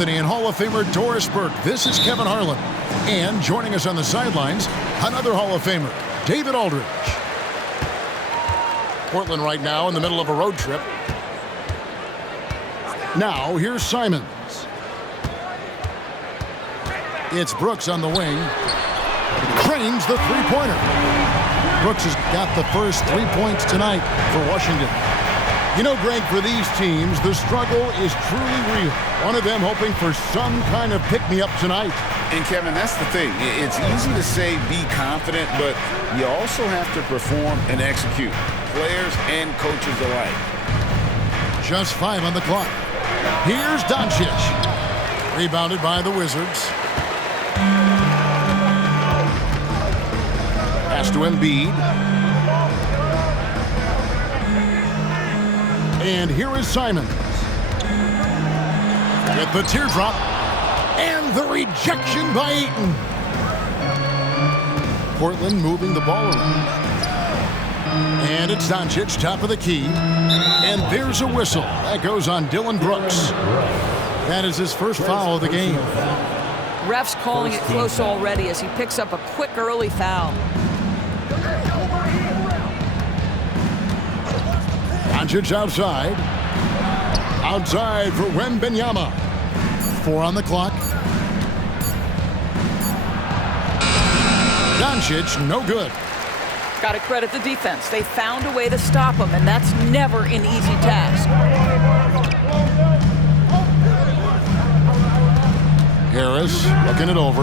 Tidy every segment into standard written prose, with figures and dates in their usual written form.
Anthony and Hall of Famer Doris Burke. This is Kevin Harlan. And joining us on the sidelines, another Hall of Famer, David Aldridge. Portland right now in the middle of a road trip. Now, here's Simons. It's Brooks on the wing. Drains the three-pointer. Brooks has got the first 3 points tonight for Washington. You know, Greg, for these teams, the struggle is truly real. One of them hoping for some kind of pick-me-up tonight. And, Kevin, that's the thing. It's easy to say be confident, but you also have to perform and execute. Players and coaches alike. Just 5 on the clock. Here's Doncic. Rebounded by the Wizards. Pass to Embiid. And here is Simons. With the teardrop. And the rejection by Ayton. Portland moving the ball around. And it's Doncic, top of the key. And there's a whistle. That goes on Dillon Brooks. That is his first foul of the game. Ref's calling it close already as he picks up a quick early foul. Doncic outside. Outside for Wembanyama. 4 on the clock. Doncic, no good. Got to credit the defense. They found a way to stop him, and that's never an easy task. Harris looking it over.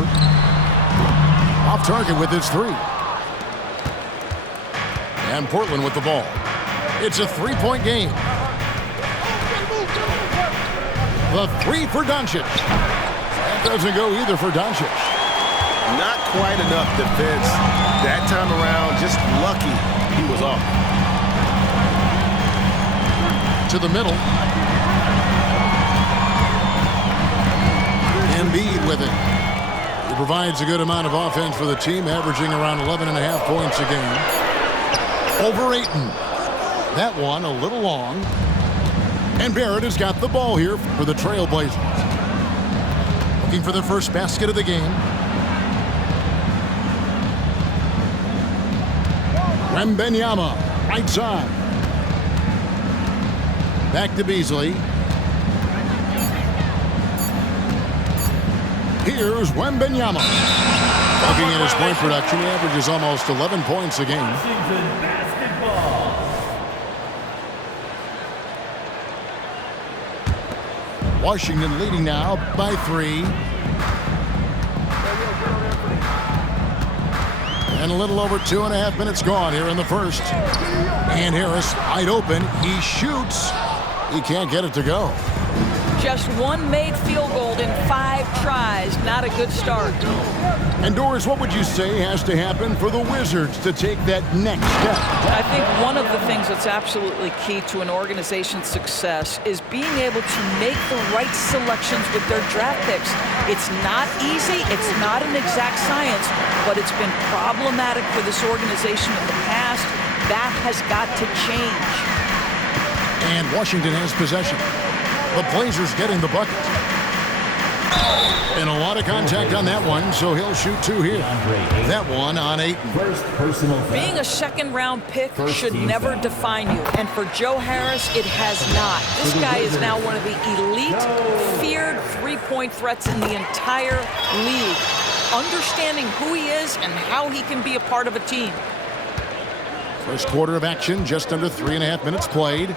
Off target with his 3. And Portland with the ball. It's a 3-point game. The 3 for Doncic. That doesn't go either for Doncic. Not quite enough defense. That time around, just lucky he was off. To the middle. Embiid with it. He provides a good amount of offense for the team, averaging around 11.5 points a game. Over Ayton. That one a little long. And Barrett has got the ball here for the Trailblazers. Looking for the first basket of the game. Wembanyama, right side. Back to Beasley. Here's Wembanyama. Looking at his point production, he averages almost 11 points a game. Washington leading now by 3. And a little over 2.5 minutes gone here in the first. And Harris wide open. He shoots. He can't get it to go. Just one made field goal in 5 tries. Not a good start. And Doris, what would you say has to happen for the Wizards to take that next step? I think one of the things that's absolutely key to an organization's success is being able to make the right selections with their draft picks. It's not easy. It's not an exact science, but it's been problematic for this organization in the past. That has got to change. And Washington has possession. The Blazers getting the bucket. And a lot of contact on that one, so he'll shoot 2 here. That one on Ayton. Being a second-round pick should never define you. And for Joe Harris, it has not. This guy is now one of the elite, feared three-point threats in the entire league. Understanding who he is and how he can be a part of a team. First quarter of action, just under 3.5 minutes played.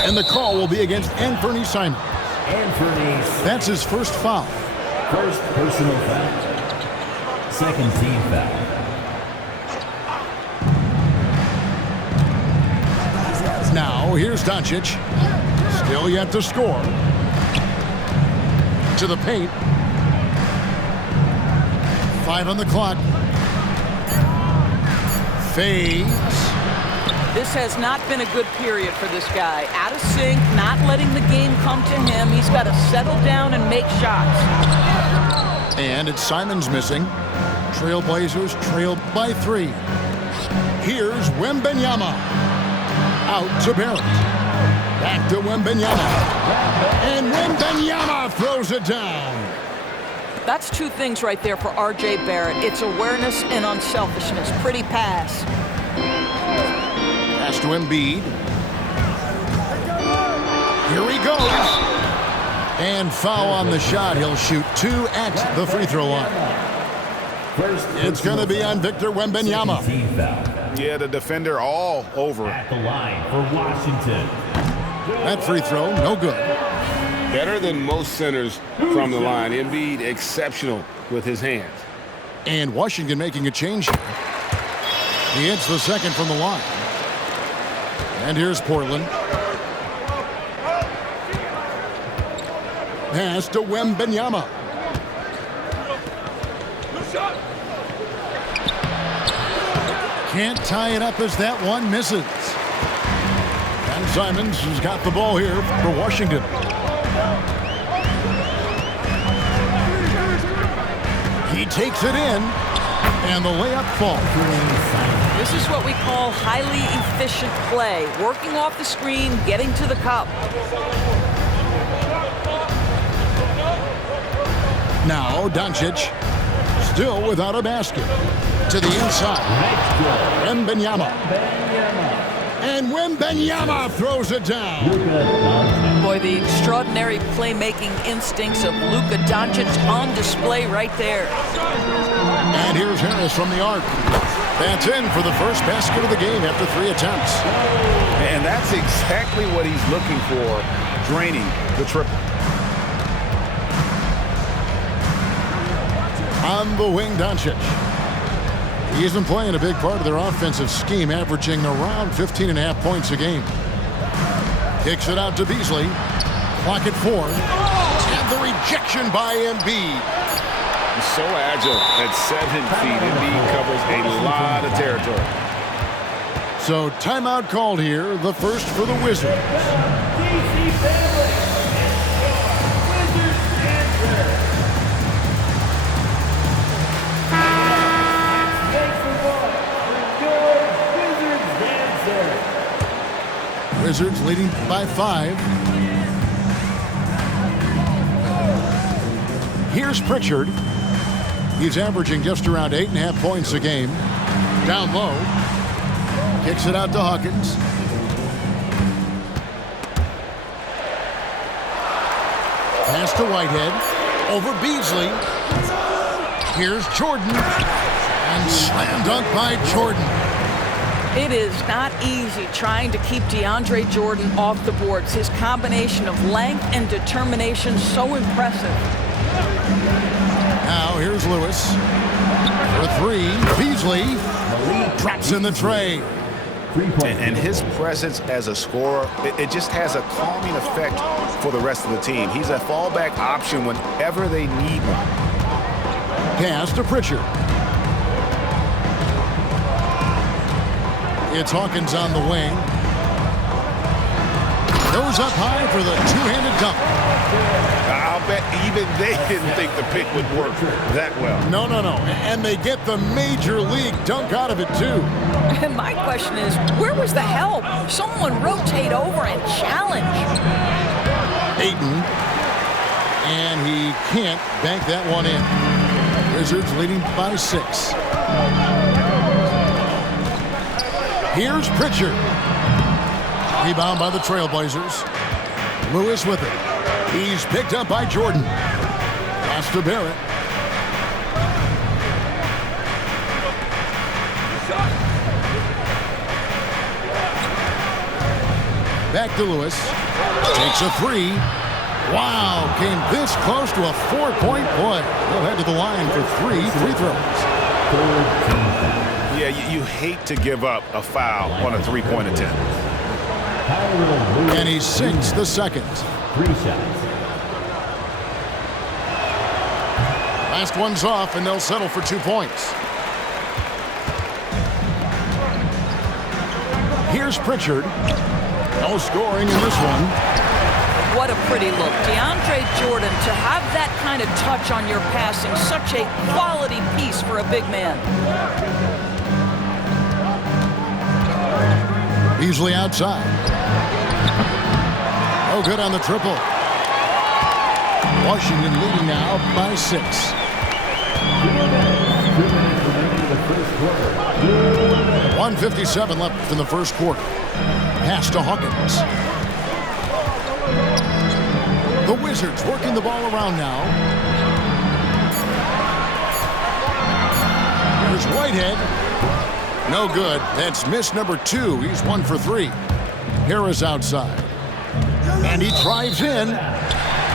And the call will be against Anthony Simons. That's his first foul. First personal foul. Second team foul. Now, here's Doncic. Still yet to score. To the paint. 5 on the clock. Fades. This has not been a good period for this guy. Out of sync, not letting the game come to him. He's got to settle down and make shots. And it's Simons missing. Trailblazers trail by 3. Here's Wembanyama. Out to Barrett. Back to Wembanyama. And Wembanyama throws it down. That's two things right there for R.J. Barrett. It's awareness and unselfishness. Pretty pass. Pass to Embiid. Here he goes. And foul on the shot. He'll shoot 2 at the free throw line. It's going to be on Victor Wembanyama. Yeah, the defender all over. At the line for Washington. That free throw, no good. Better than most centers from the line. Embiid exceptional with his hands. And Washington making a change here. He hits the second from the line. And here's Portland. Pass to Wembanyama. Can't tie it up as that one misses. And Simons has got the ball here for Washington. He takes it in, and the layup falls. This is what we call highly efficient play. Working off the screen, getting to the cup. Now Doncic, still without a basket. To the inside. Wembanyama. And Wembanyama throws it down. Boy, the extraordinary playmaking instincts of Luka Doncic on display right there. And here's Harris from the arc. That's in for the first basket of the game after 3 attempts. And that's exactly what he's looking for, draining the triple. On the wing, Doncic. He isn't playing a big part of their offensive scheme, averaging around 15.5 points a game. Kicks it out to Beasley. Clock at 4. And the rejection by Embiid. He's so agile at 7 feet. Embiid covers a lot of territory. So timeout called here, the first for the Wizards. Wizards leading by 5. Here's Pritchard. He's averaging just around 8.5 points a game. Down low. Kicks it out to Hawkins. Pass to Whitehead. Over Beasley. Here's Jordan. And slam dunk by Jordan. It is not easy trying to keep DeAndre Jordan off the boards. His combination of length and determination so impressive. Now here's Lewis. For 3, Beasley drops in the tray. And his presence as a scorer, it just has a calming effect for the rest of the team. He's a fallback option whenever they need one. Pass to Pritchard. It's Hawkins on the wing. Goes up high for the two-handed dunk. I'll bet even they didn't think the pick would work that well. No. And they get the major league dunk out of it, too. And my question is, where was the help? Someone rotate over and challenge. Ayton. And he can't bank that one in. Wizards leading by 6. Here's Pritchard. Rebound by the Trailblazers. Lewis with it. He's picked up by Jordan. Pass to Barrett. Back to Lewis. Takes a 3. Wow, came this close to a 4-point play. He'll head to the line for 3 free throws. Yeah, you hate to give up a foul on a 3-point attempt. And he sinks the second. 3 shots. Last one's off, and they'll settle for 2 points. Here's Pritchard. No scoring in this one. What a pretty look. DeAndre Jordan, to have that kind of touch on your passing, such a quality piece for a big man. Beasley outside. Oh, good on the triple. Washington leading now by 6. 1:57 left in the first quarter. Pass to Hawkins. The Wizards working the ball around now. Here's Whitehead. No good. That's miss number 2. He's 1 for 3. Harris outside. And he drives in.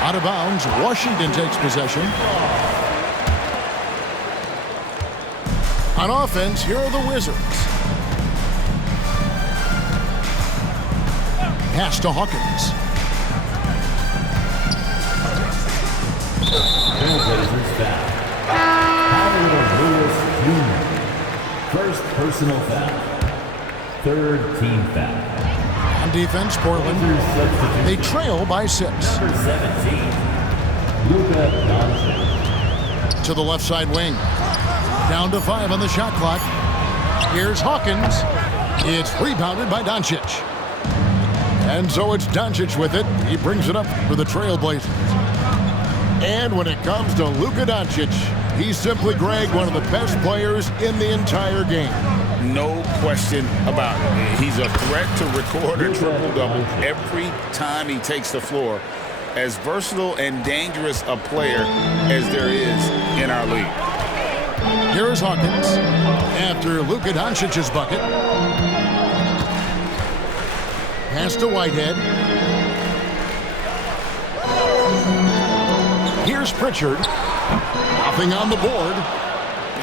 Out of bounds. Washington takes possession. On offense, here are the Wizards. Pass to Hawkins. Trailblazers foul. Howard Lewis Jr. First personal foul. Third team foul. On defense, Portland. They trail by 6. Number 17, Luka Doncic. To the left side wing. Down to 5 on the shot clock. Here's Hawkins. It's rebounded by Doncic. And so it's Doncic with it. He brings it up for the Trailblazers. And when it comes to Luka Doncic, he's simply, Greg, one of the best players in the entire game. No question about it. He's a threat to record a triple-double every time he takes the floor. As versatile and dangerous a player as there is in our league. Here is Hawkins after Luka Doncic's bucket. Pass to Whitehead. Here's Pritchard. Nothing on the board.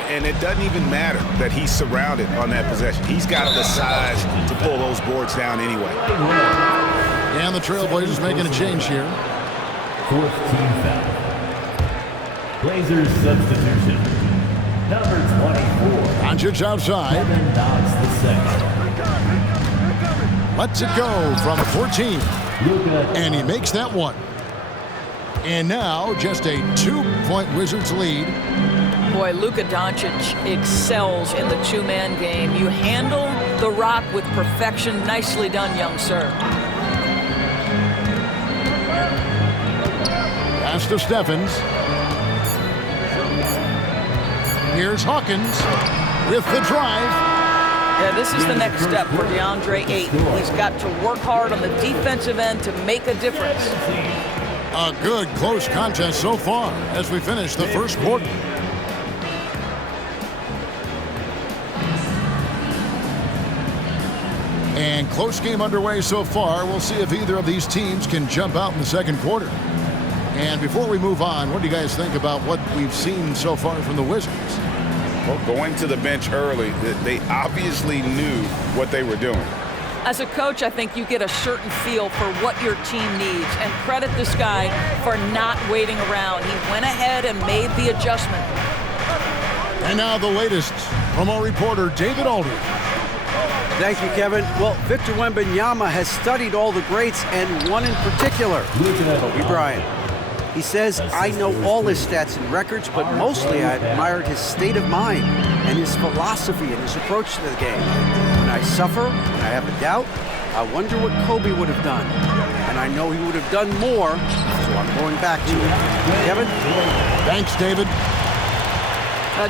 And it doesn't even matter that he's surrounded on that possession. He's got the size to pull those boards down anyway. And the Trailblazers making a change here. Fourth team foul. Blazers substitution. Number 24. Doncic outside. Kevin Knox the second. Lets it go from 14. Luka. And he makes that one. And now just a 2-point Wizards lead. Boy, Luka Doncic excels in the two-man game. You handle the rock with perfection. Nicely done, young sir. Pass to Stephens. Here's Hawkins with the drive. Yeah, this is the next step for DeAndre Ayton. He's got to work hard on the defensive end to make a difference. A good close contest so far as we finish the first quarter. And close game underway so far. We'll see if either of these teams can jump out in the second quarter. And before we move on, what do you guys think about what we've seen so far from the Wizards? Well, going to the bench early, they obviously knew what they were doing. As a coach, I think you get a certain feel for what your team needs, and credit this guy for not waiting around. He went ahead and made the adjustment. And now the latest from our reporter, David Aldridge. Thank you, Kevin. Well, Victor Wembanyama has studied all the greats and one in particular, Kobe Bryant. He says, I know all his stats and records, but mostly I admired his state of mind and his philosophy and his approach to the game. When I suffer, when I have a doubt, I wonder what Kobe would have done. And I know he would have done more, so I'm going back to it. Kevin? Thanks, David.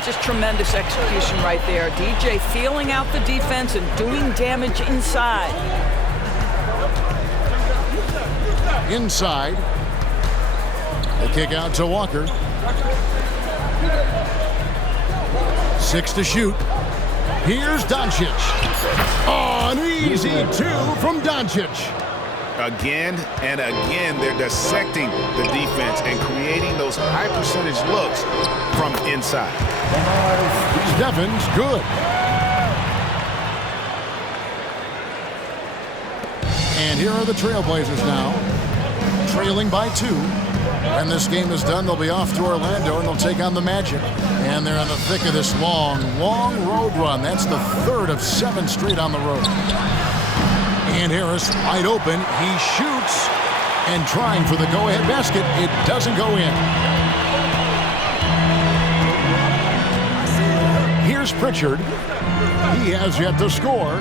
Just tremendous execution right there. DJ feeling out the defense and doing damage inside. Inside. The kick out to Walker. 6 to shoot. Here's Doncic. Oh, an easy 2 from Doncic. Again and again, they're dissecting the defense and creating those high percentage looks from inside. Stephens, good. And here are the Trailblazers now, trailing by 2. When this game is done, they'll be off to Orlando and they'll take on the Magic. And they're in the thick of this long road run. That's the 3rd of 7 straight on the road. And Harris wide open. He shoots and trying for the go-ahead basket. It doesn't go in. Here's Pritchard. He has yet to score.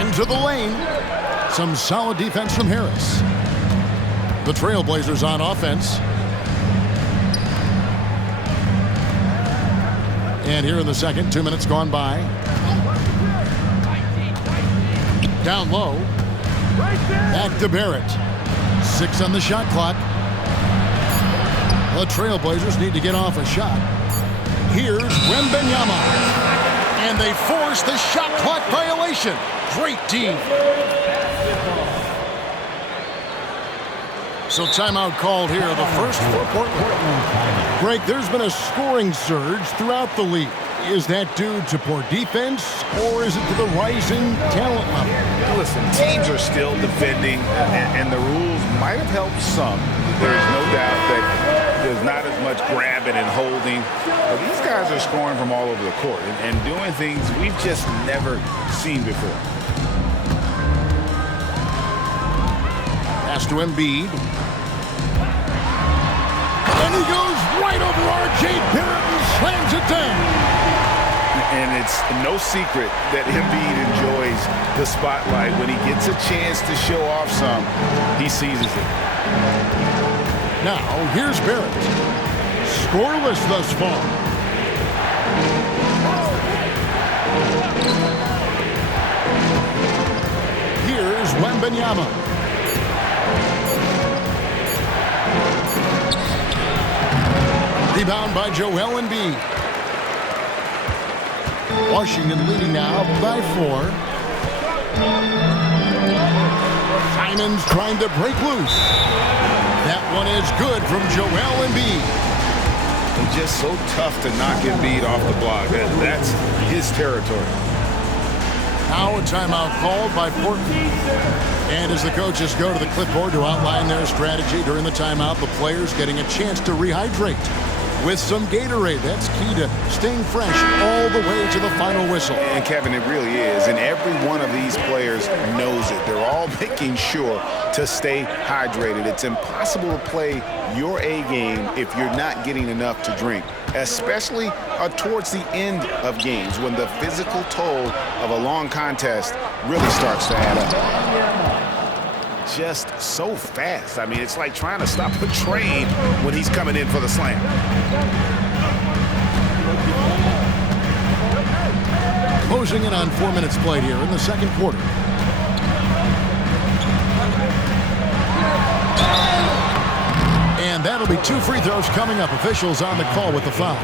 Into the lane. Some solid defense from Harris. The Trailblazers on offense. And here in the second, 2 minutes gone by. Down low. Back to Barrett. 6 on the shot clock. The Trailblazers need to get off a shot. Here's Wembanyama. And they force the shot clock violation. Great team. So timeout called here, the first for Portland. Greg, there's been a scoring surge throughout the league. Is that due to poor defense, or is it to the rising talent level? Listen, teams are still defending, and the rules might have helped some. There's no doubt that there's not as much grabbing and holding. But these guys are scoring from all over the court and doing things we've just never seen before. Pass to Embiid. And he goes right over R.J. Barrett and slams it down. And it's no secret that Embiid enjoys the spotlight. When he gets a chance to show off some, he seizes it. Now, here's Barrett. Scoreless thus far. Here's Wembanyama. Rebound by Joel Embiid. Washington leading now by 4. Simons trying to break loose. That one is good from Joel Embiid. It's just so tough to knock Embiid off the block. That's his territory. Now a timeout called by Portland. And as the coaches go to the clipboard to outline their strategy during the timeout, the players getting a chance to rehydrate with some Gatorade. That's key to staying fresh all the way to the final whistle. And Kevin, it really is. And every one of these players knows it. They're all making sure to stay hydrated. It's impossible to play your A game if you're not getting enough to drink, especially towards the end of games when the physical toll of a long contest really starts to add up. Just so fast. I mean, it's like trying to stop a train when he's coming in for the slam. Closing in on 4 minutes played here in the second quarter. And that'll be 2 free throws coming up. Officials on the call with the foul.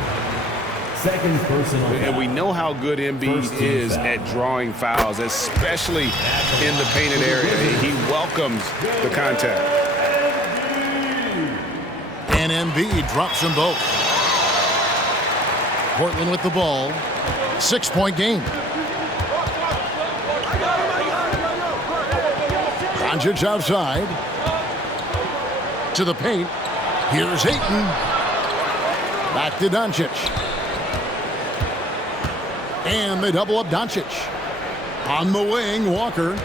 Second personal. And we know how good Embiid is at drawing fouls, especially in the painted area. He welcomes the contact. And Embiid drops them both. Portland with the ball. 6-point game. Doncic outside. To the paint. Here's Ayton. Back to Doncic. And they double up Doncic. On the wing, Walker.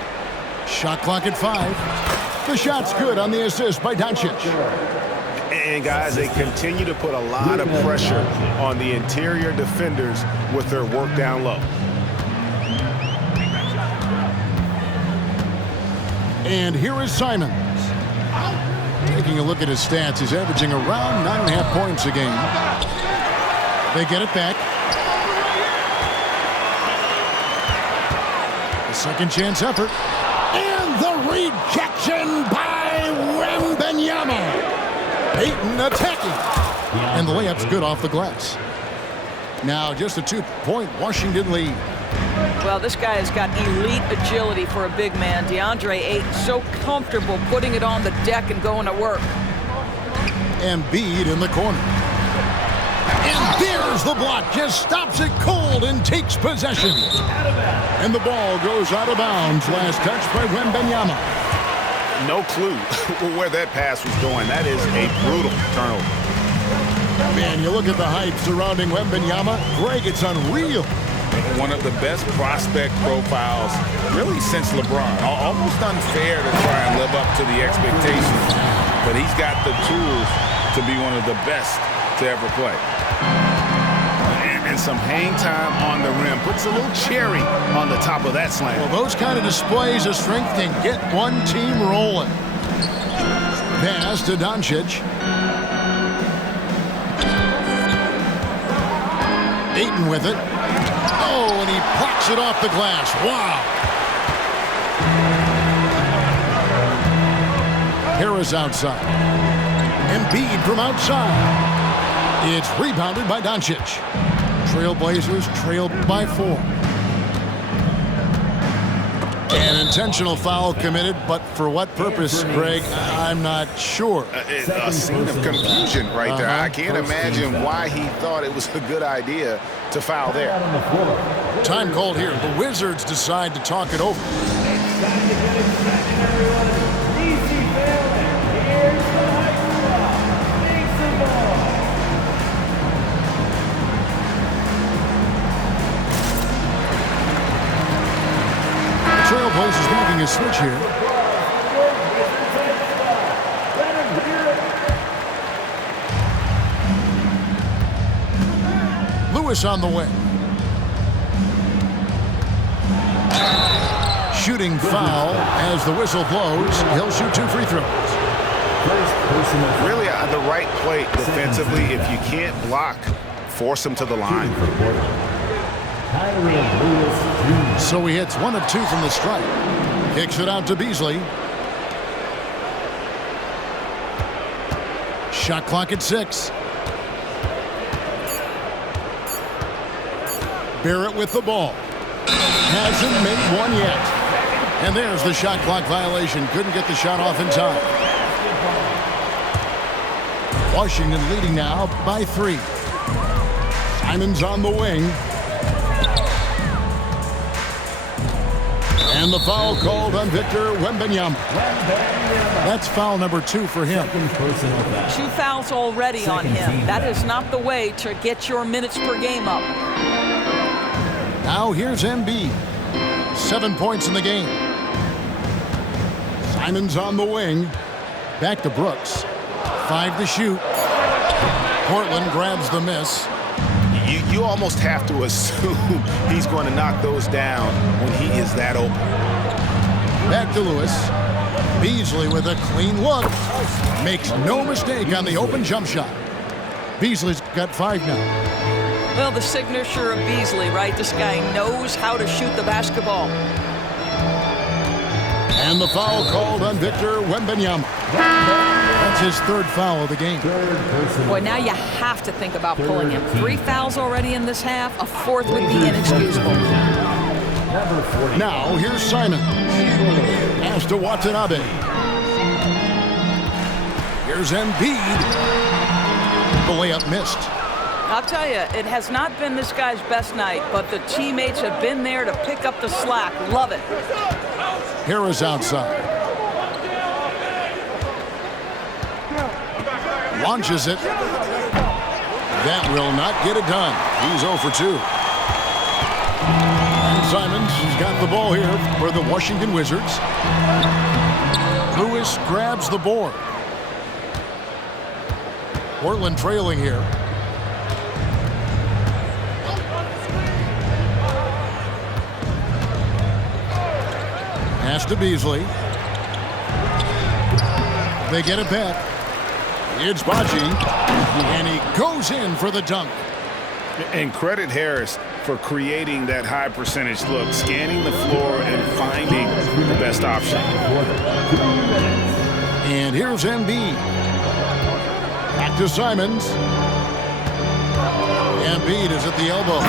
Shot clock at 5. The shot's good on the assist by Doncic. And guys, they continue to put a lot of pressure on the interior defenders with their work down low. And here is Simons. Taking a look at his stats, he's averaging around 9.5 points a game. They get it back. A second chance effort. And the rejection by Wembanyama. Ayton attacking. And the layup's good off the glass. Now just a 2-point Washington lead. Well, this guy has got elite agility for a big man. DeAndre Ayton, so comfortable putting it on the deck and going to work. Embiid in the corner. And there's the block. Just stops it cold and takes possession. And the ball goes out of bounds. Last touch by Wembanyama. No clue where that pass was going. That is a brutal turnover. Man, you look at the hype surrounding Wembanyama. Greg, it's unreal. One of the best prospect profiles really since LeBron. Almost unfair to try and live up to the expectations. But he's got the tools to be one of the best to ever play. And some hang time on the rim. Puts a little cherry on the top of that slam. Well, those kind of displays of strength can get one team rolling. pass to Doncic. Ayton with it. Oh, and he plucks it off the glass. Wow. Harris outside. Embiid from outside. It's rebounded by Doncic. Trailblazers trailed by 4. An intentional foul committed, but for what purpose, Greg? I'm not sure. A scene of confusion right there. I can't imagine why he thought it was a good idea to foul there. Time called here. The Wizards decide to talk it over. Trailblazers making a switch here. Lewis on the wing. Shooting foul as the whistle blows. He'll shoot 2 free throws. Really the right play defensively. If you can't block, force him to the line. So he hits 1 of 2 from the stripe. Kicks it out to Beasley. Shot clock at 6. Barrett with the ball. Hasn't made one yet. And there's the shot clock violation. Couldn't get the shot off in time. Washington leading now by 3. Simons on the wing. And the foul called on Victor Wembanyama. That's foul number 2 for him. 2 fouls already on him. That is not the way to get your minutes per game up. Now here's Embiid. 7 points in the game. Simons on the wing. Back to Brooks. 5 to shoot. Portland grabs the miss. You almost have to assume he's going to knock those down when he is that open. Back to Lewis. Beasley with a clean look. Makes no mistake on the open jump shot. Beasley's got 5 now. Well, the signature of Beasley, right? This guy knows how to shoot the basketball. And the foul called on Victor Wembanyama. That's his 3rd foul of the game. Boy, now you have to think about pulling him. 3 fouls already in this half. A 4th would be inexcusable. Now, here's Simon. Pass to Watanabe. Here's Embiid. The layup missed. I'll tell you, it has not been this guy's best night, but the teammates have been there to pick up the slack. Love it. Harris outside. Launches it. That will not get it done. He's 0 for 2. And Simons has got the ball here for the Washington Wizards. Lewis grabs the board. Portland trailing here. Pass to Beasley. They get it back. It's Baji, and he goes in for the dunk. And credit Harris for creating that high percentage look, scanning the floor and finding the best option. And here's Embiid. Back to Simons. Embiid is at the elbow.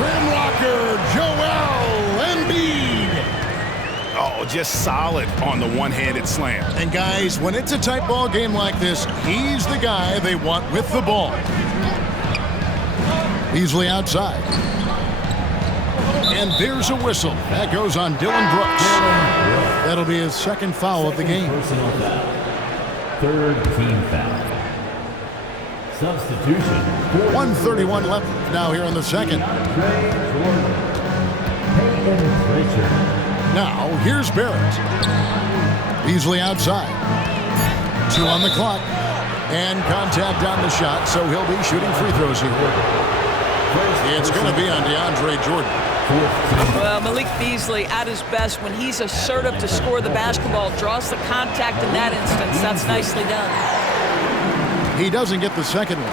Rim rocker, Joel Embiid. Oh, just solid on the one-handed slam. And guys, when it's a tight ball game like this, he's the guy they want with the ball. Beasley outside. And there's a whistle. That goes on Dylan Brooks. That'll be his 2nd foul of the game. 3rd team foul. Substitution. 1:31 left now here in the 2nd. Now, here's Barrett. Beasley outside. 2 on the clock. And contact on the shot, so he'll be shooting free throws here. It's going to be on DeAndre Jordan. Well, Malik Beasley at his best when he's assertive to score the basketball, draws the contact in that instance. That's nicely done. He doesn't get the second one.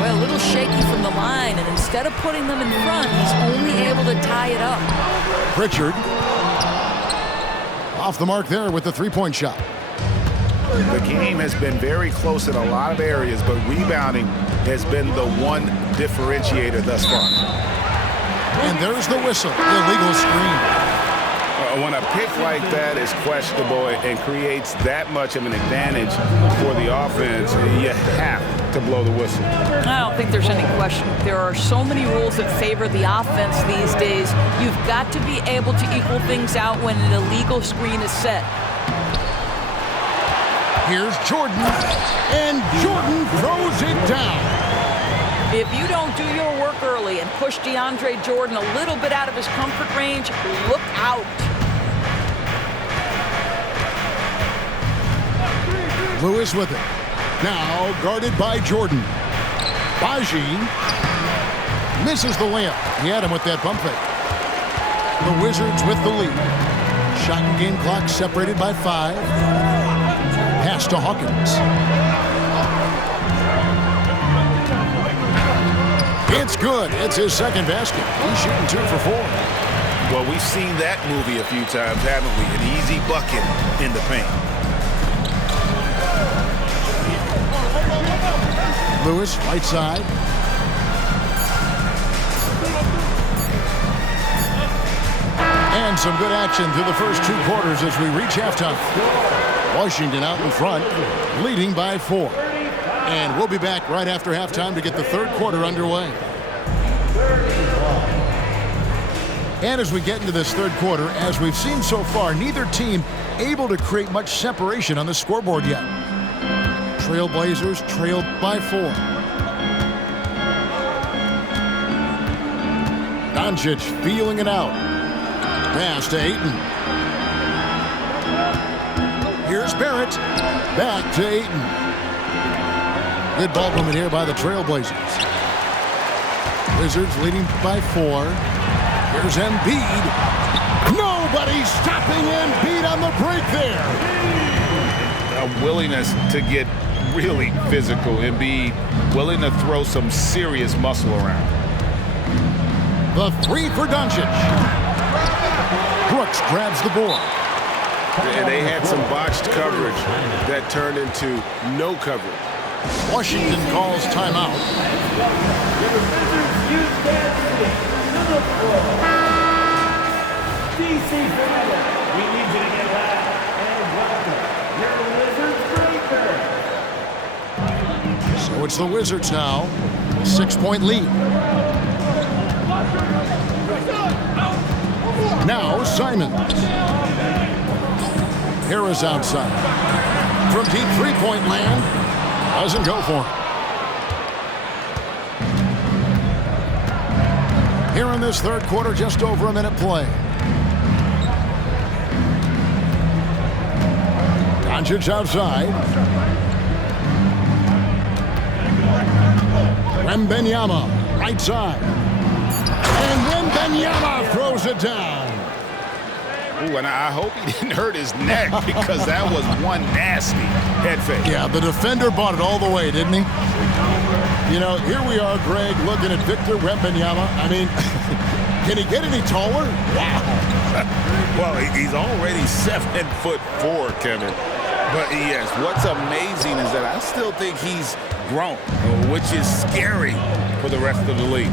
Well, a little shaky from the line, and instead of putting them in front, he's only able to tie it up. Pritchard off the mark there with the three-point shot. The game has been very close in a lot of areas, but rebounding has been the one differentiator thus far. And there's the whistle. Illegal screen. When a pick like that is questionable and creates that much of an advantage for the offense, you have to blow the whistle. I don't think there's any question. There are so many rules that favor the offense these days. You've got to be able to equal things out when an illegal screen is set. Here's Jordan, and Jordan throws it down. If you don't do your work early and push DeAndre Jordan a little bit out of his comfort range, look out. Lewis with it. Now guarded by Jordan. Baji misses the layup. He had him with that bump fake. The Wizards with the lead. Shot and game clock separated by 5. Pass to Hawkins. It's good. It's his second basket. He's shooting 2 for 4. Well, we've seen that movie a few times, haven't we? An easy bucket in the paint. Lewis, right side. And some good action through the first 2 quarters as we reach halftime. Washington out in front, leading by 4. And we'll be back right after halftime to get the third quarter underway. And as we get into this third quarter, as we've seen so far, neither team able to create much separation on the scoreboard yet. Trailblazers trailed by 4. Doncic feeling it out. Pass to Ayton. Here's Barrett. Back to Ayton. Good ball movement here by the Trailblazers. Wizards leading by 4. Here's Embiid. Nobody stopping Embiid on the break there. A willingness to get really physical. Embiid willing to throw some serious muscle around. The 3 for Doncic. Brooks grabs the board. And they had some botched coverage that turned into no coverage. Washington calls timeout. DC Fandom, we need you to get back and welcome your Wizards Breaker. So it's the Wizards now. 6-point lead. Now Simons. Harris outside. From deep three-point land. Doesn't go for him. Here in this third quarter, just over a minute play. Doncic outside. Wembanyama, right side. And Wembanyama throws it down. Ooh, and I hope he didn't hurt his neck because that was one nasty head fake. Yeah, the defender bought it all the way, didn't he? You know, here we are, Greg, looking at Victor Wembanyama. I mean, can he get any taller? Wow. Well, he's already 7'4", Kevin. But yes, what's amazing is that I still think he's grown, which is scary for the rest of the league.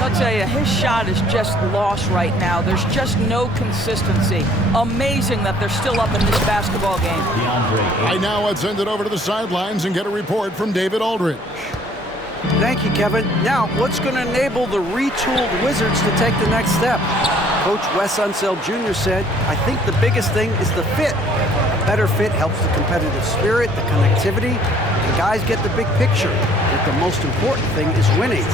I'll tell you, his shot is just lost right now. There's just no consistency. Amazing that they're still up in this basketball game. Right now, let's send it over to the sidelines and get a report from David Aldridge. Thank you, Kevin. Now, what's going to enable the retooled Wizards to take the next step? Coach Wes Unseld Jr. said, I think the biggest thing is the fit. A better fit helps the competitive spirit, the connectivity, and guys get the big picture. But the most important thing is winning.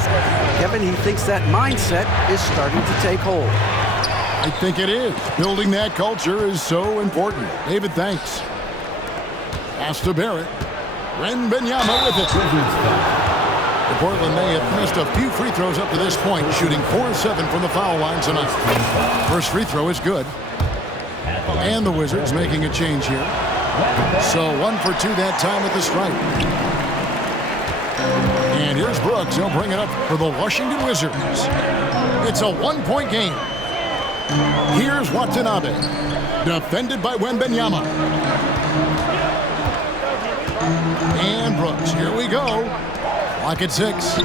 Kevin, he thinks that mindset is starting to take hold. I think it is. Building that culture is so important. David, thanks. Pass to Barrett. Wembanyama with it. Portland may have missed a few free throws up to this point, shooting 4-7 from the foul line tonight. First free throw is good. And the Wizards making a change here. So 1 for 2 that time at the stripe. And here's Brooks. He'll bring it up for the Washington Wizards. It's a 1-point game. Here's Watanabe. Defended by Wembanyama. And Brooks. Here we go. Clock at 6.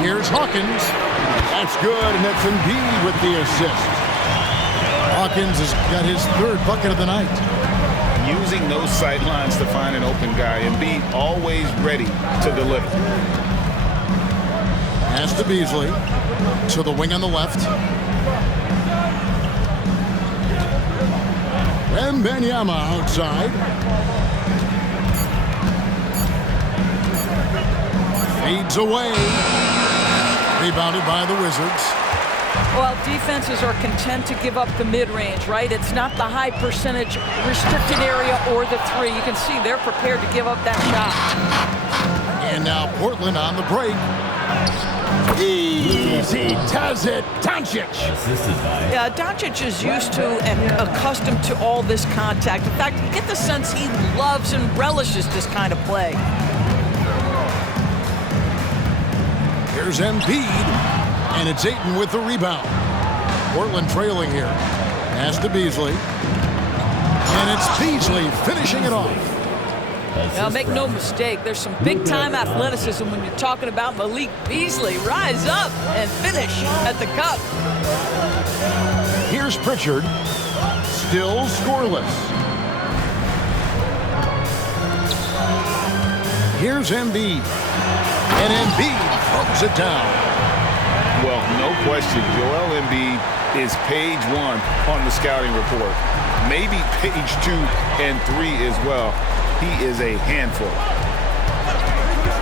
Here's Hawkins. That's good, and that's Embiid with the assist. Hawkins has got his 3rd bucket of the night. Using those sight lines to find an open guy. Embiid always ready to deliver. Pass to Beasley. To the wing on the left. Wembanyama outside. Fades away. Rebounded by the Wizards. Well, defenses are content to give up the mid-range, right? It's not the high percentage restricted area or the 3. You can see they're prepared to give up that shot. And now Portland on the break. Easy does it. Doncic. Yeah, Doncic is used to and accustomed to all this contact. In fact, you get the sense he loves and relishes this kind of play. Here's Embiid, and it's Ayton with the rebound. Portland trailing here. Pass to Beasley. And it's Beasley finishing it off. Now, make no mistake, there's some big-time athleticism when you're talking about Malik Beasley. Rise up and finish at the cup. Here's Pritchard. Still scoreless. Here's Embiid. And Embiid throws it down. Well, no question, Joel Embiid is page 1 on the scouting report. Maybe page 2 and 3 as well. He is a handful.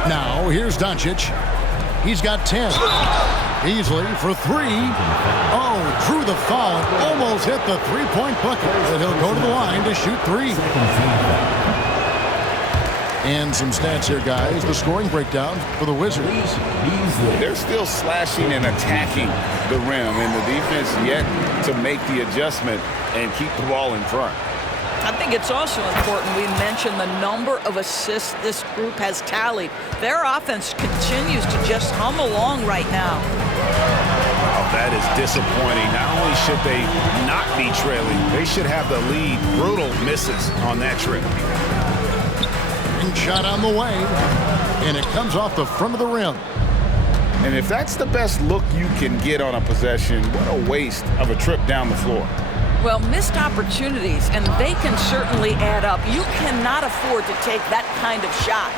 Now, here's Doncic. He's got 10. Beasley for 3. Oh, drew the foul and almost hit the 3-point bucket. But he'll go to the line to shoot 3. And some stats here, guys. The scoring breakdown for the Wizards. They're still slashing and attacking the rim, and the defense yet to make the adjustment and keep the ball in front. I think it's also important we mention the number of assists this group has tallied. Their offense continues to just hum along right now. Oh, that is disappointing. Not only should they not be trailing, they should have the lead. Brutal misses on that trip. Shot on the way, and it comes off the front of the rim. And if that's the best look you can get on a possession, what a waste of a trip down the floor. Well, missed opportunities, and they can certainly add up. You cannot afford to take that kind of shot.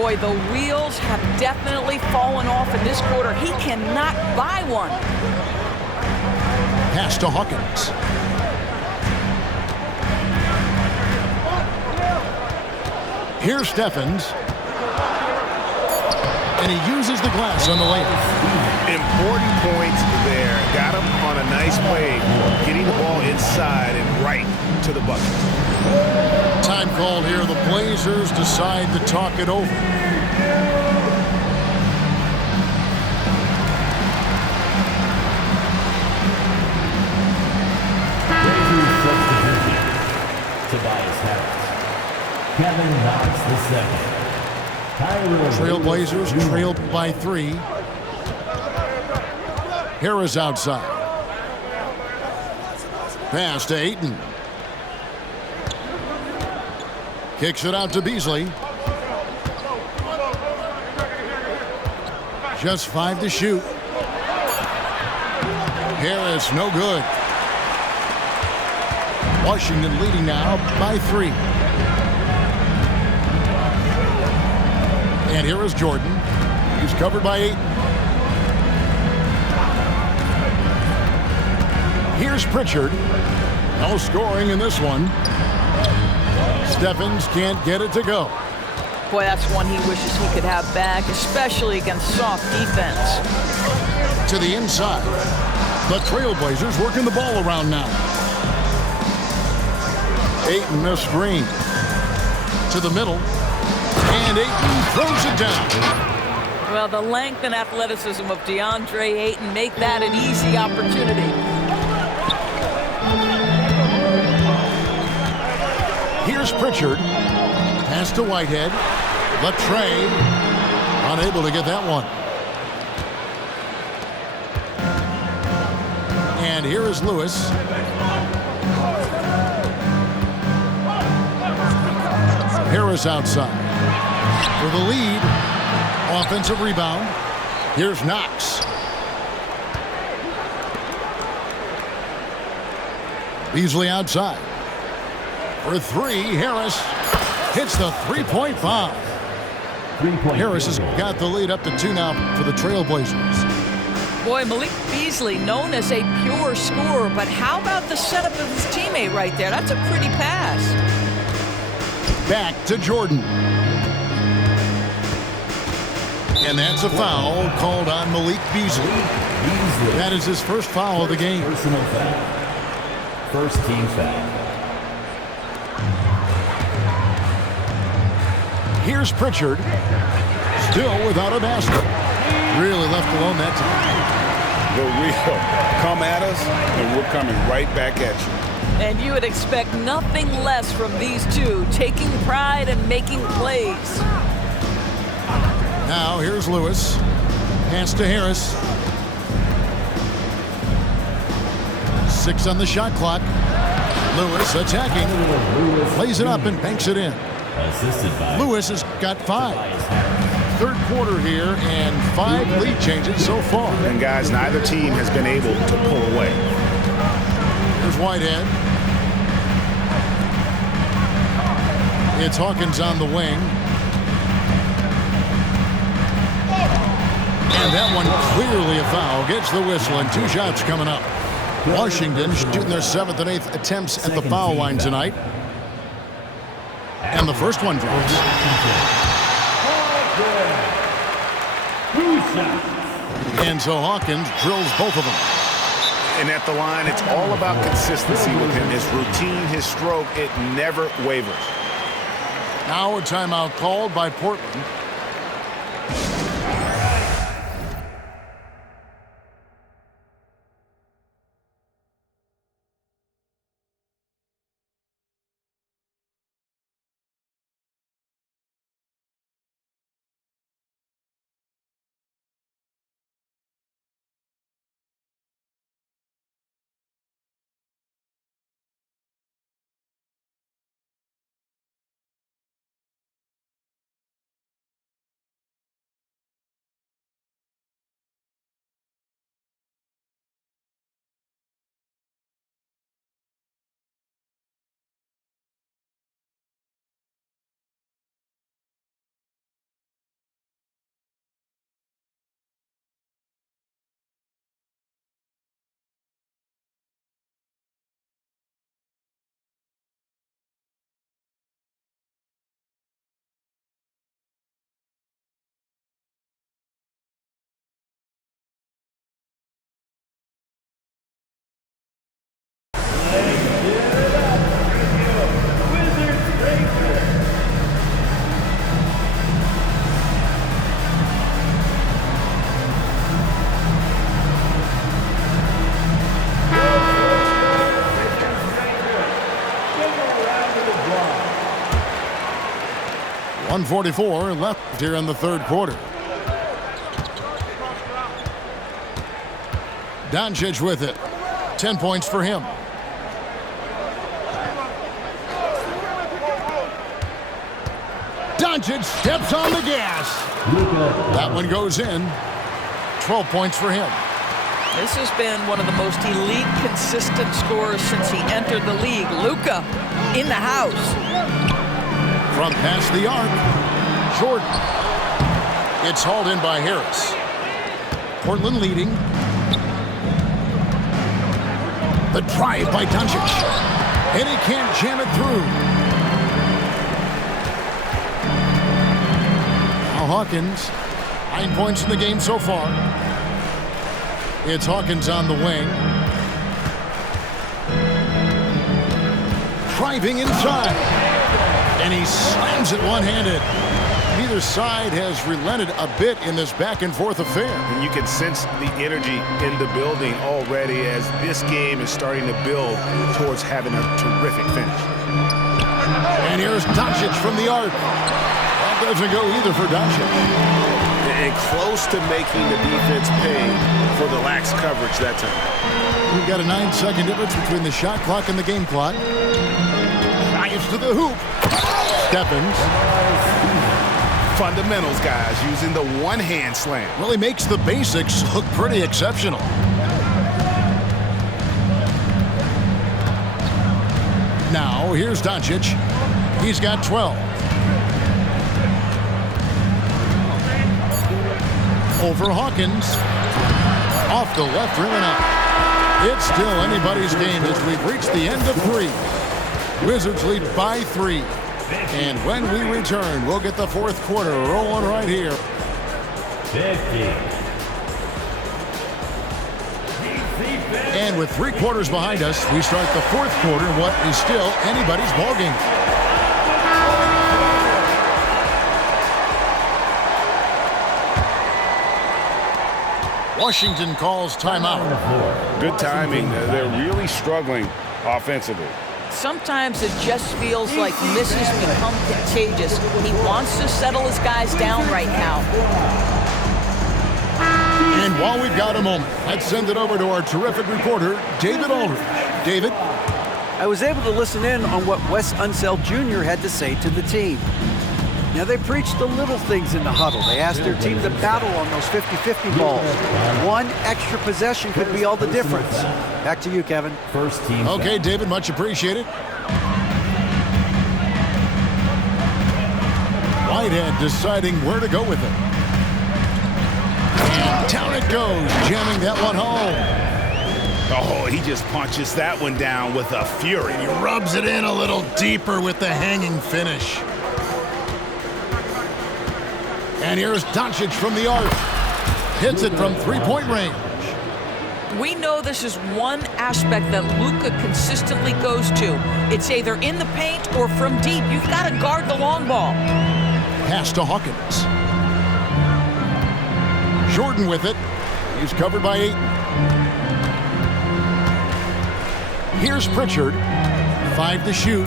Boy, the wheels have definitely fallen off in this quarter. He cannot buy one. Pass to Hawkins. Here's Stephens. And he uses the glass on the layup. Important points there. Got him on a nice play, getting the ball inside and right to the bucket. Time called here. The Blazers decide to talk it over. Tobias Harris. Kevin Knox II. Trailblazers trailed by 3. Harris outside. Pass to Ayton. Kicks it out to Beasley. Just 5 to shoot. Harris, no good. Washington leading now by 3. And here is Jordan. He's covered by 8. Here's Pritchard. No scoring in this one. Stephens can't get it to go. Boy, that's one he wishes he could have back, especially against soft defense. To the inside. The Trailblazers working the ball around now. Ayton a screen. To the middle. And Ayton throws it down. Well, the length and athleticism of DeAndre Ayton make that an easy opportunity. Here's Pritchard. Pass to Whitehead. Latrey unable to get that one. And here is Lewis. Harris outside. For the lead. Offensive rebound. Here's Knox. Beasley outside. For three, Harris hits the three-point bomb. Harris has got the lead up to 2 now for the Trailblazers. Boy, Malik Beasley, known as a pure scorer, but how about the setup of his teammate right there? That's a pretty pass. Back to Jordan. And that's a foul called on Malik Beasley. That is his first foul of the game. Personal foul. First team foul. Here's Pritchard. Still without a basket. Really left alone that time. The real come at us, and we're coming right back at you. And you would expect nothing less from these two, taking pride and making plays. Now here's Lewis. Pass to Harris. 6 on the shot clock. Lewis attacking. Plays it up and banks it in. Lewis has got 5. Third quarter here and 5 lead changes so far. And guys, neither team has been able to pull away. Here's Whitehead. It's Hawkins on the wing. And that one clearly a foul. Gets the whistle and 2 shots coming up. Washington shooting their 7th and 8th attempts at the foul line tonight. And the first one drops. And so Hawkins drills both of them. And at the line, it's all about consistency with him. His routine, his stroke, it never wavers. Now a timeout called by Portland. .144 left here in the third quarter. Doncic with it. 10 points for him. Doncic steps on the gas. That one goes in. 12 points for him. This has been one of the most elite, consistent scorers since he entered the league. Luka in the house. From past the arc, Jordan. It's hauled in by Harris. Portland leading. The drive by Doncic. And he can't jam it through. Now Hawkins. 9 points in the game so far. It's Hawkins on the wing. Driving inside. And he slams it one-handed. Neither side has relented a bit in this back-and-forth affair. And you can sense the energy in the building already as this game is starting to build towards having a terrific finish. And here's Doncic from the arc. That doesn't go either for Doncic. And close to making the defense pay for the lax coverage that time. We've got a 9-second difference between the shot clock and the game clock. Drives to the hoop. Stephens. Fundamentals, guys, using the one-hand slam. Well, he makes the basics look pretty exceptional. Now, here's Doncic. He's got 12. Over Hawkins. Off the left rim and out. It's still anybody's game as we've reached the end of 3. Wizards lead by 3. And when we return, we'll get the fourth quarter rolling right here. 50. And with 3 quarters behind us, we start the fourth quarter in what is still anybody's ballgame. Washington calls timeout. Good timing. They're really struggling offensively. Sometimes it just feels like misses become contagious. He wants to settle his guys down right now. And while we've got a moment, let's send it over to our terrific reporter, David Aldridge. David? I was able to listen in on what Wes Unseld Jr. had to say to the team. Now, they preached the little things in the huddle. They asked their team to battle on those 50-50 balls. One extra possession could be all the difference. Back to you, Kevin. First team. Okay, David, much appreciated. Whitehead deciding where to go with it. And down it goes, jamming that one home. Oh, he just punches that one down with a fury. He rubs it in a little deeper with the hanging finish. And here's Doncic from the arc. Hits it from three-point range. We know this is one aspect that Luka consistently goes to. It's either in the paint or from deep. You've got to guard the long ball. Pass to Hawkins. Jordan with it. He's covered by Ayton. Here's Pritchard. 5 to shoot.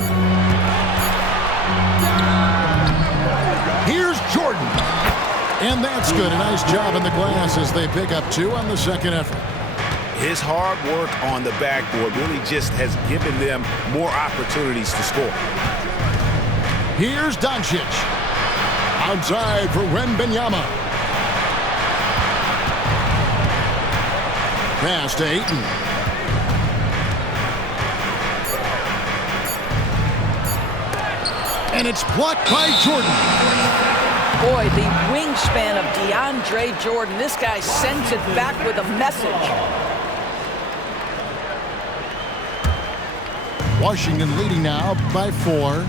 Here's Jordan. And that's good. A nice job in the glass as they pick up 2 on the second effort. His hard work on the backboard really just has given them more opportunities to score. Here's Doncic. Outside for Wembanyama. Pass to Ayton. And it's blocked by Jordan. Boy, the wingspan of DeAndre Jordan. This guy sends it back with a message. Washington leading now by 4.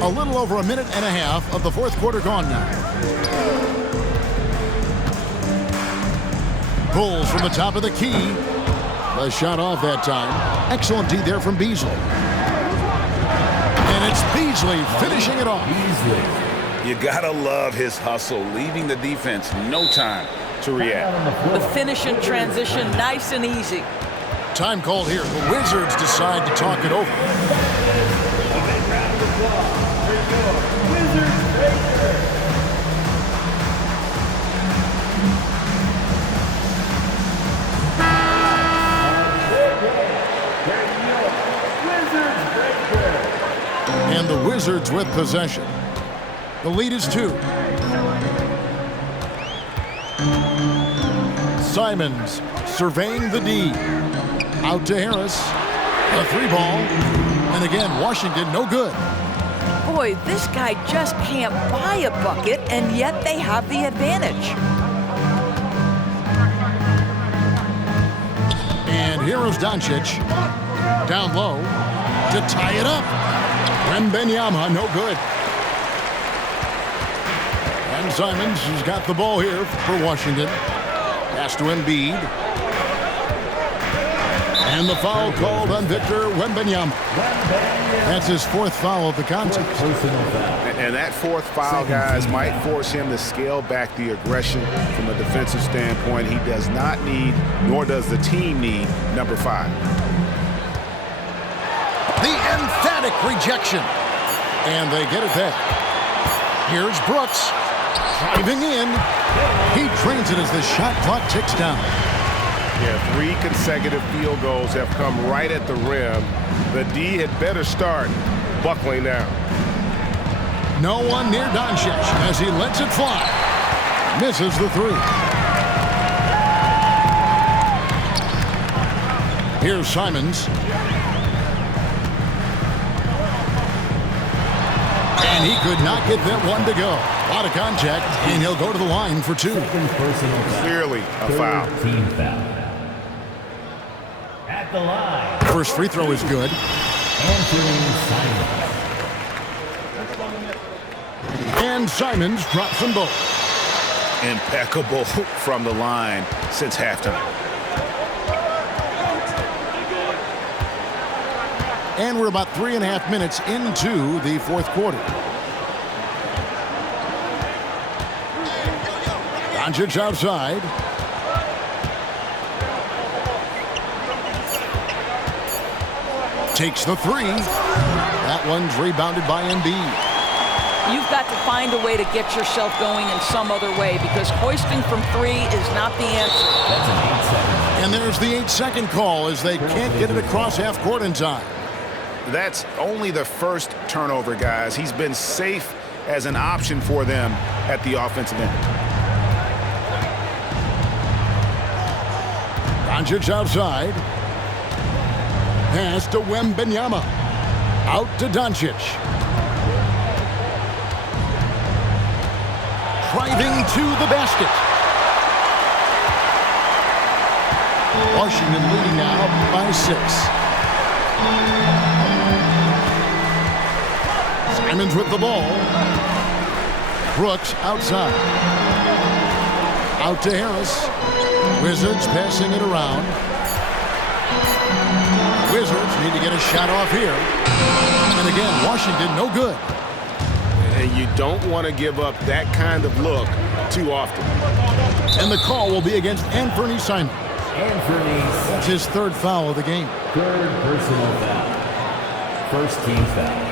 A little over a minute and a half of the fourth quarter gone now. Bulls from the top of the key. The shot off that time. Excellent D there from Beasley. And it's Beasley finishing it off. You gotta love his hustle, leaving the defense no time to react. The finish and transition, nice and easy. Time called here. The Wizards decide to talk it over. A big round of applause for your Wizards Breaker. And the Wizards with possession. The lead is 2. Simons surveying the D. Out to Harris. A 3-ball. And again, Washington no good. Boy, this guy just can't buy a bucket, and yet they have the advantage. And here is Doncic. Down low to tie it up. Wembanyama, no good. And Simons has got the ball here for Washington. Pass to Embiid. And the foul called on Victor Wembanyama. That's his fourth foul of the contest. And that fourth foul, guys, might force him to scale back the aggression from a defensive standpoint. He does not need, nor does the team need, number 5. The emphatic rejection. And they get it back. Here's Brooks. Driving in. He drains it as the shot clock ticks down. Yeah, 3 consecutive field goals have come right at the rim. The D had better start buckling down. No one near Doncic as he lets it fly. Misses the 3. Here's Simons. And he could not get that one to go. A lot of contact, and he'll go to the line for 2. Clearly a foul. Team foul. At the line, First free throw is good. Anthony Simons. And Simons drops them both. Impeccable from the line since halftime. And we're about 3.5 minutes into the fourth quarter. Doncic outside. Takes the 3. That one's rebounded by Embiid. You've got to find a way to get yourself going in some other way because hoisting from 3 is not the answer. That's an 8-second. And there's the 8-second call as they can't get it across half court in time. That's only the first turnover, guys. He's been safe as an option for them at the offensive end. Doncic outside. Pass to Wembanyama. Out to Doncic. Driving to the basket. Washington leading now by 6. Simons with the ball. Brooks outside. Out to Harris. Wizards passing it around. Wizards need to get a shot off here. And again, Washington no good. And you don't want to give up that kind of look too often. And the call will be against Anthony Simons. Anthony That's his 3rd foul of the game. 3rd personal foul. First team foul.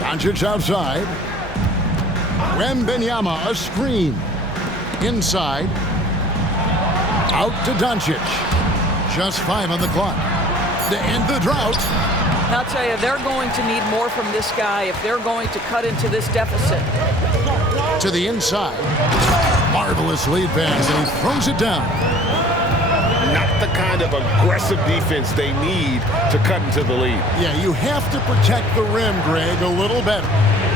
Doncic outside. Wembanyama, a screen. Inside. Out to Doncic. Just 5 on the clock. To end the drought. I'll tell you, they're going to need more from this guy if they're going to cut into this deficit. To the inside. Marvelous lead pass, and he throws it down. Not the kind of aggressive defense they need to cut into the lead. Yeah, you have to protect the rim, Greg, a little better.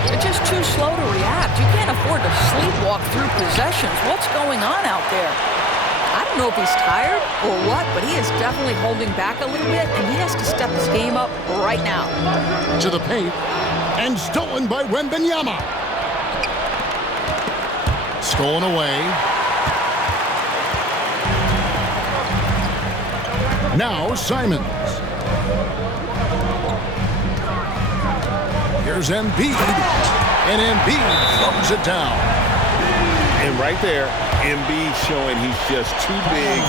They're just too slow to react. You can't afford to sleepwalk through possessions. What's going on out there? I don't know if he's tired or what, but he is definitely holding back a little bit, and he has to step his game up right now. To the paint, and stolen by Wembanyama. Stolen away. Now Simons. Here's Embiid, and Embiid throws it down. And right there, Embiid showing he's just too big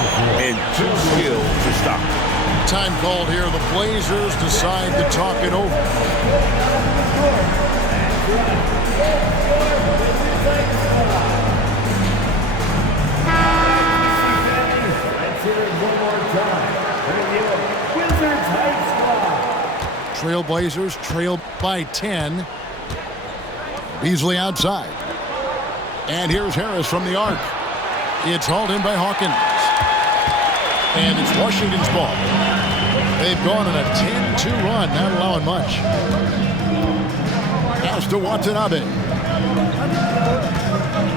and too skilled to stop. Time called here. The Blazers decide to talk it over. Let's hear it one more time. Bring you Wizards High Squad. Trail Blazers trail by 10. Beasley outside. And here's Harris from the arc. It's hauled in by Hawkins. And it's Washington's ball. They've gone on a 10-2 run, not allowing much. Pass to Watanabe.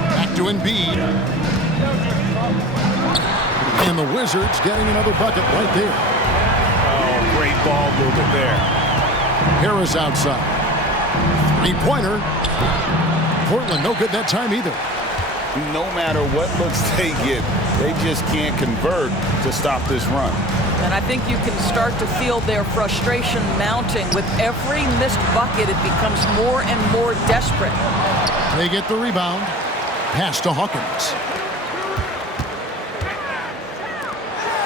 Back to Embiid. And the Wizards getting another bucket right there. Oh, great ball movement there. Harris outside. Three-pointer. Portland no good that time either. No matter what looks they get, They just can't convert to stop this run. And I think you can start to feel their frustration mounting. With every missed bucket, it becomes more and more desperate. They get the rebound. Pass to Hawkins.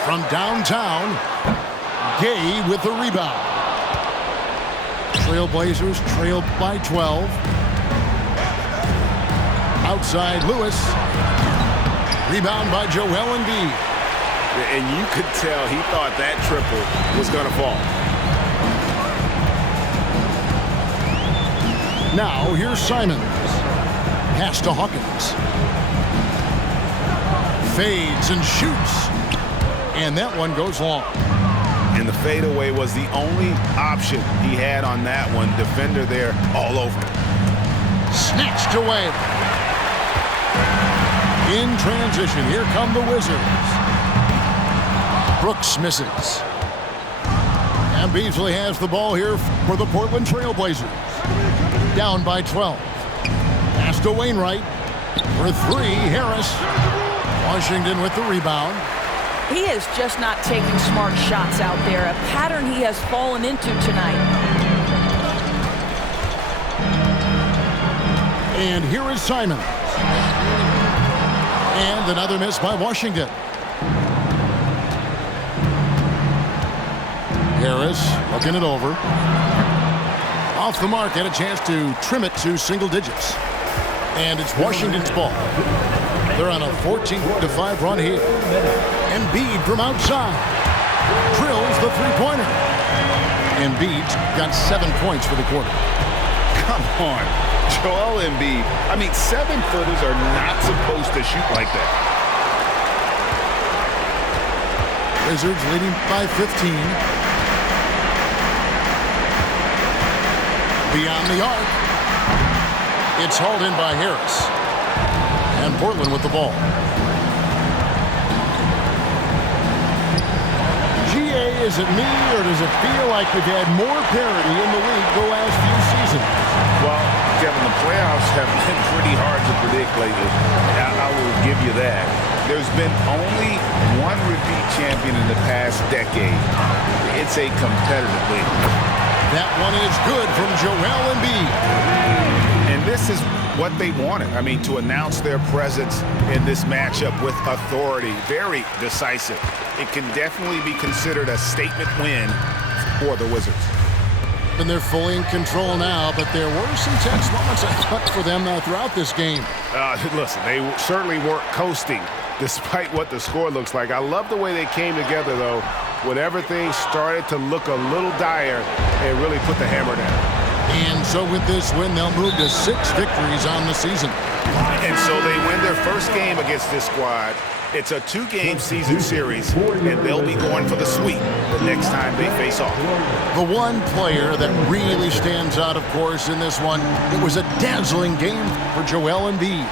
From downtown, Gay with the rebound. Trailblazers trail by 12. Outside Lewis. Rebound by Joel Embiid. And you could tell he thought that triple was going to fall. Now here's Simons. Pass to Hawkins. Fades and shoots. And that one goes long. And the fadeaway was the only option he had on that one. Defender there all over. Snatched away. In transition, here come the Wizards. Brooks misses. And Beasley has the ball here for the Portland Trailblazers. Down by 12. Pass to Wainwright. For three, Harris. Washington with the rebound. He is just not taking smart shots out there, a pattern he has fallen into tonight. And here is Simons. And another miss by Washington. Harris looking it over. Off the mark, had a chance to trim it to single digits. And it's Washington's ball. They're on a 14-5 run here. Embiid from outside. Drills the three-pointer. Embiid's got 7 points for the quarter. Come on. Joel Embiid. I mean, 7-footers are not supposed to shoot like that. Wizards leading by 15. Beyond the arc. It's hauled in by Harris. And Portland with the ball. GA, is it me, or does it feel like we've had more parity in the league the last few seasons? Well, Kevin, the playoffs have been pretty hard to predict lately. I will give you that. There's been only one repeat champion in the past decade. It's a competitive league. That one is good from Joel Embiid. And this is what they wanted. I mean, to announce their presence in this matchup with authority. Very decisive. It can definitely be considered a statement win for the Wizards. And they're fully in control now, but there were some tense moments, I thought, for them throughout this game. Listen, they certainly weren't coasting, despite what the score looks like. I love the way they came together, though, when everything started to look a little dire and really put the hammer down. And so with this win, they'll move to 6 victories on the season. And so they win their first game against this squad. It's a 2-game season series, and they'll be going for the sweep the next time they face off. The one player that really stands out, of course, in this one, it was a dazzling game for Joel Embiid.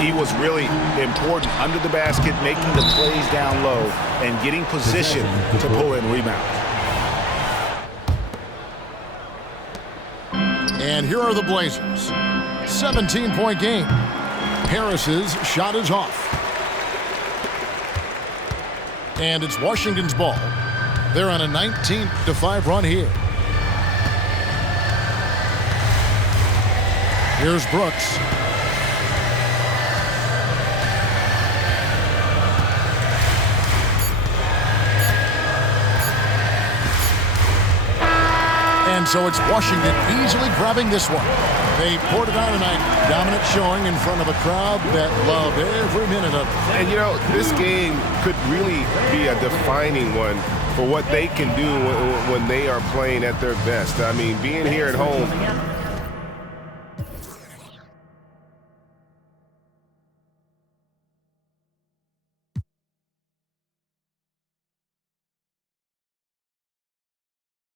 He was really important under the basket, making the plays down low and getting position to pull in rebounds. And here are the Blazers. 17-point game. Harris's shot is off. And it's Washington's ball. They're on a 19-5 run here. Here's Brooks. And so it's Washington easily grabbing this one. They poured it on tonight. Dominant showing in front of a crowd that loved every minute of it. And, you know, this game could really be a defining one for what they can do when they are playing at their best. I mean, being here at home,